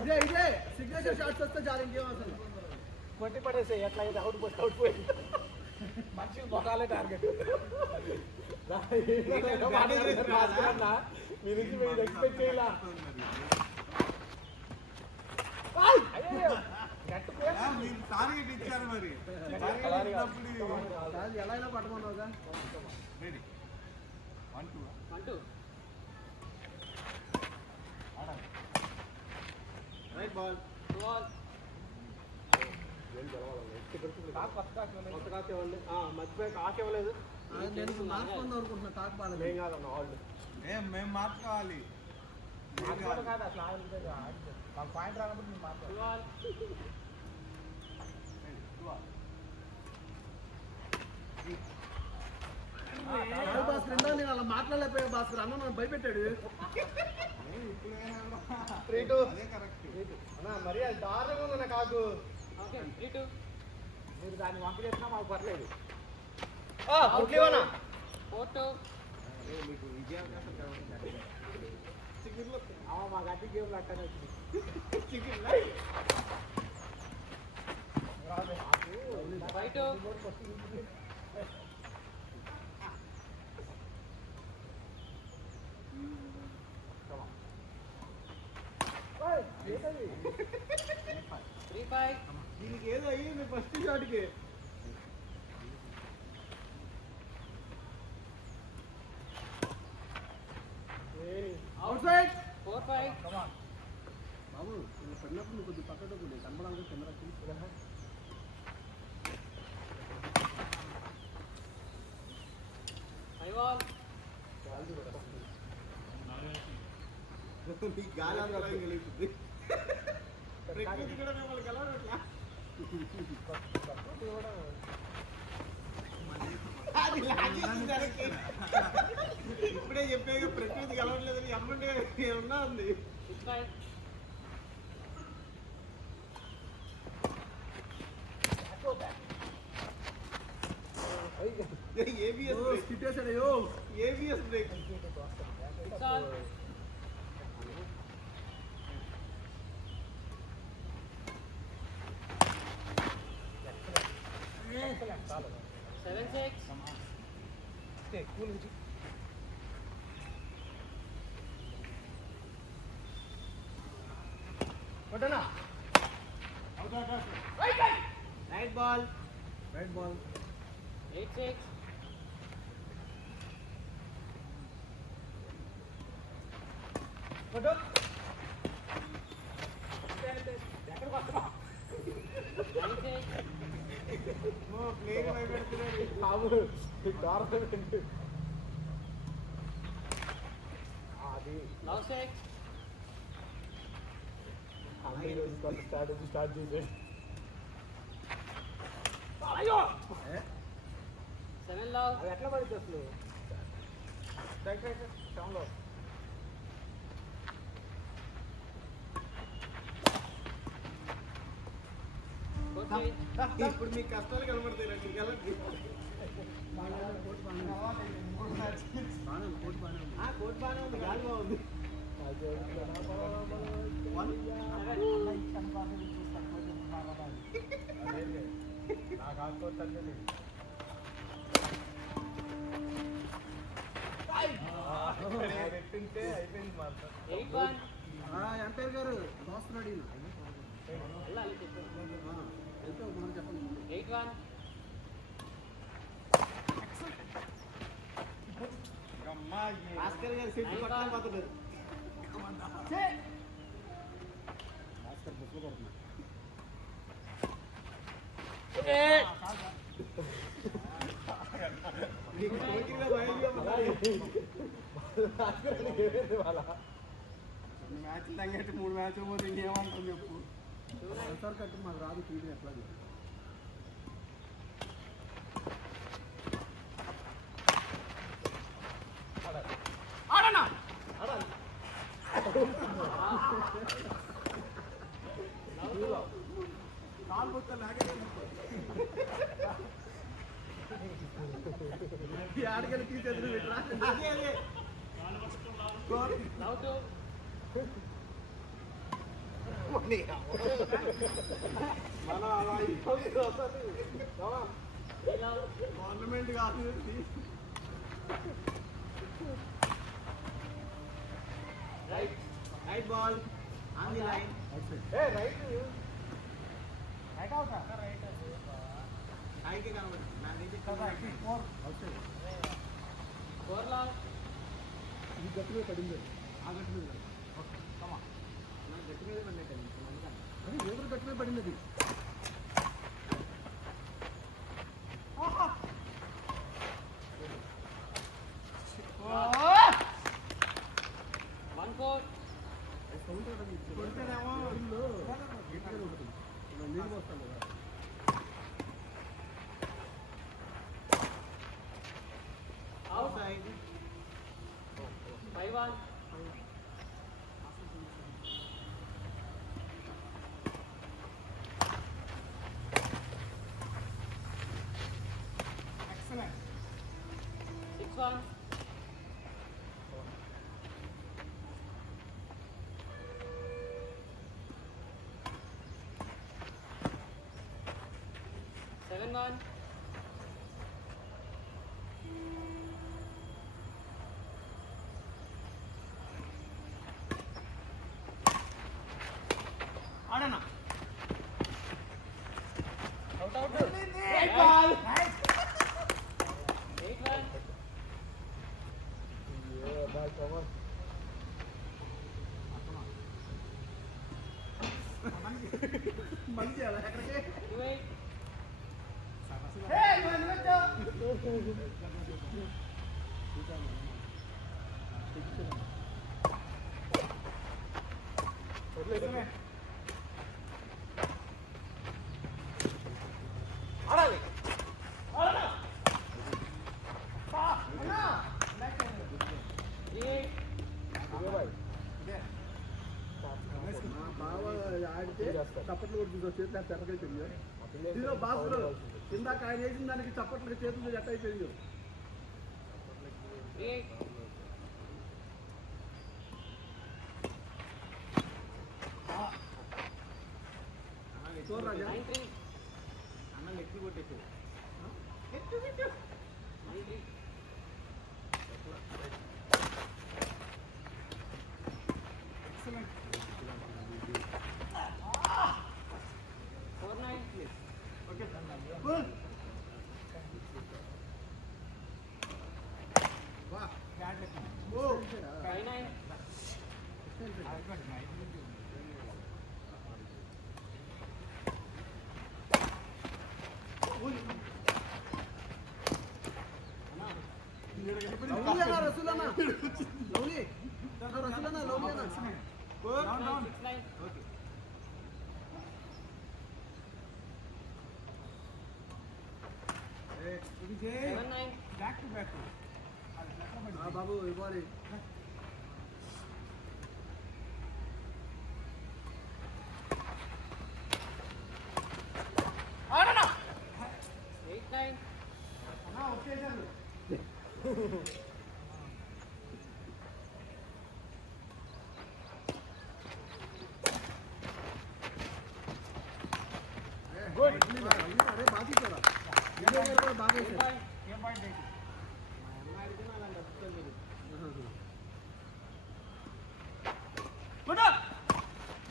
ఇదే signature shots వస్తే చాలు ఇంకేం అసలు కొట్టి పడేసే ఎట్లా అయితే అవుట్ పోయి మంచి మొఖాలే టార్గెట్ మీ నుంచి మీరు ఎక్స్పెక్ట్ చేయాలా మీరు టార్గెట్ ఇచ్చారు మరి ఎలా ఇలా పట్టమన్నావుగా రెడీ 1 2 రైట్ బాల్ మర్చిపోయి కాక్ ఇవ్వలేదు నేను మార్చుకుందాం అనుకుంటున్నా కాక్ బాగాలేదు ఏం కాదన్న వాళ్ళు మేము మార్చుకోవాలి కాదు అసలు మాకు పాయింట్ రానప్పుడు మేము మార్చుకోవాలి భాస్కర్ ఇందా నేను అలా మాట్లాడలేకపోయా భాస్కర్ అన్న నన్ను భయపెట్టాడు మరి అది దారుణంగా ఉందన్న కాకు మీరు దాన్ని వంక చేసినా మాకు పర్లేదు మీకు విజయావకాశం మా గట్టి గేమ్లు అట్టనే వచ్చింది 3-5 దీనికి ఏదో అయ్యింది ఫస్ట్ షాట్కి అవుట్ సైడ్ 4-5 బాబు పడినప్పుడు నువ్వు కొద్దిగా పక్కతో కొద్దిగా కనబడాలి కెమెరా గాలి కలుగుతుంది ప్రకృతి కూడా మిమ్మల్ని కలవట్లా ఇప్పుడే చెప్పే ప్రకృతి కలవట్లేదని అమ్మంటే ఉన్నా ఉంది ABS brake Right ball. 8-6. Put up. No, playing my best today. Now 6. Start this. అయ్యో 7 లవ్ అది ఎట్లా పడితే అసలు రైట్ డౌన్ లో ఇప్పుడు మీ కష్టాలు కనబడతాయి నాకు వెళ్ళండి కోట్ బాగానే ఉంది గాలి బాగుంది నాకు ఆడుకోవట్లేదు పెట్టింటే అయిపోయింది మాత్రం ఎంపైర్ గారు దోస్తున్నాడు చెప్పండి 8-1 భాస్కర్ గారు సెట్ పక్కన పోతున్నారు భాస్కర్ బుక్లు కొడుతున్నారు మ్యాచ్ తగ్గట్టు 3 మ్యాచ్లు పోతే ఇంకేమంటుంది చెప్పు సార్ కట్టు మాకు రాదు ఫీల్డ్ ఎట్లా ఆడనా కాలు మొత్తం లాగే ఆడికెళ్ళి తీసేది పెట్టరా అదే అదే మన అలా అయిపోతుంది అసలు. గవర్నమెంట్ కాదు ఇది. Right ball on the line right అవుతా హైకి కనబడి నా నుంచి ఇది గట్టి మీద పడింది ఆ గట్టి మీద కమా నా గట్టి మీద పడినట్టు అది ఎవరు గట్టి మీద పడింది అది కొడితేనేమో గట్టిగా ఉంటుంది నీళ్ళు వస్తాం కదా outside. Excellent. 6-1. Seven one. ఆడనా Out out. Right ball 8-1. Boy cover మంచి అలా ఎక్కడికి 2-8. ఆడాలి బావ ఆడితే చప్పట్లు కొడుతుంది చేతులు తెరకైపోయింది ఇదిగో బాబులు ఇందాక ఆయన వేసిన దానికి చప్పట్లు చేతులు ఎట్ట అయిపోయింది 3-8. చూడరాజా 9-3. అన్న లెక్కి కొట్టేసి 9-3. ఎక్సలెంట్ 4-9. ఓకే వా బ్యాట్ లెక్కి ఓ 5-9. లవ్లీ అన్న రసూలన్న లవ్లీ రసూలన్న లవ్లీ అన్న డౌన్ డౌన్ 6-9. ఓకే ఇది జే 7-9. బ్యాక్ టు బ్యాక్ బాబు ఇవ్వాలి ఆడనా 8-9. అన్న వచ్చేసారు గుడ్ అరే బాగా ఇచ్చారా బాగా వేసారు ఏం పాయింట్ ఏంటి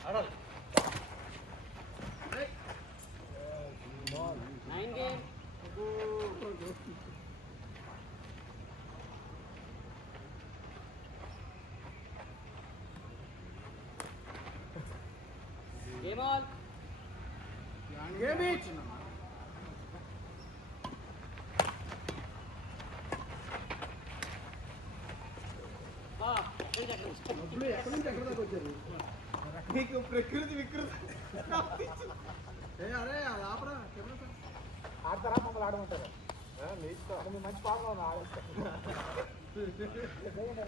ఆడాలి 9 game. Game all. గేమ్ ఇచ్ డబ్బులు ఎక్కడి నుంచి ఎక్కడి దాకా వచ్చారు నీకు ప్రకృతి వికృతి ఏ అరే అది ఆపరా కెమెరా ఆడతారా మమ్మల్ని ఆడమంటారా మీ మంచి పాలన ఆడేస్తారు